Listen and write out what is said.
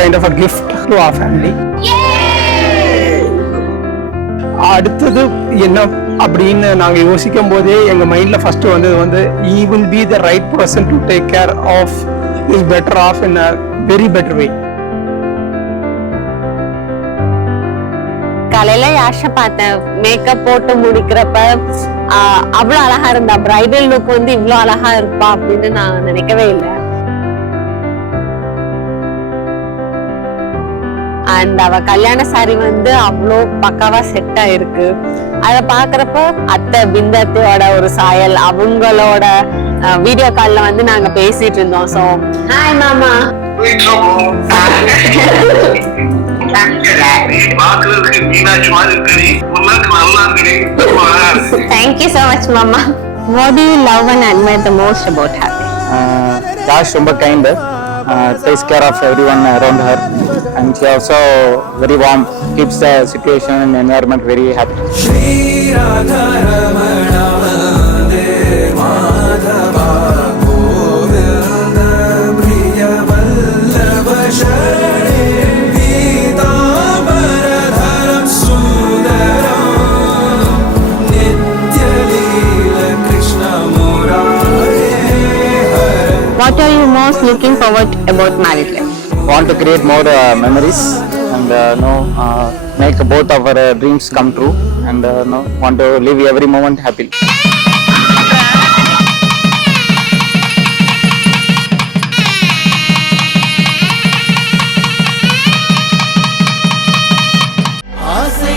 kind of a gift to our family. அடுத்தது என்ன அப்படின்னு நாங்கள் யோசிக்கும் போதே எங்கள் மைண்டில் ஃபஸ்ட்டு வந்தது வந்து he will be the right person to take care of is better off in a very better way. காலையில யாஷ பார்த்தேன் மேக்கப் போட்டு முடிக்கிறப்ப அவ்வளவு அழகா இருந்தா. பிரைடல் லுக் வந்து இவ்வளவு அழகா இருப்பா அப்படின்னு நான் நினைக்கவே இல்லை. அண்ட் அவ கல்யாண சாரி வந்து அவ்வளோ பக்காவா செட் ஆயிருக்கு. அதை பாக்குறப்ப அத்தை பிந்தத்தையோட ஒரு சாயல், அவங்களோட வீடியோ கால்ல வந்து நாங்க பேசிட்டு இருந்தோம். ஸோ ஹாய் மாமா. Thank you so much, Mama. What do you love and admire the most about her? Yash ரொம்ப kind, takes care of everyone around her, and she also very warm, keeps the situation and environment very happy. What are you most looking forward about married life? Want to create more memories and make both of our dreams come true, and want to live every moment happily. ஆசை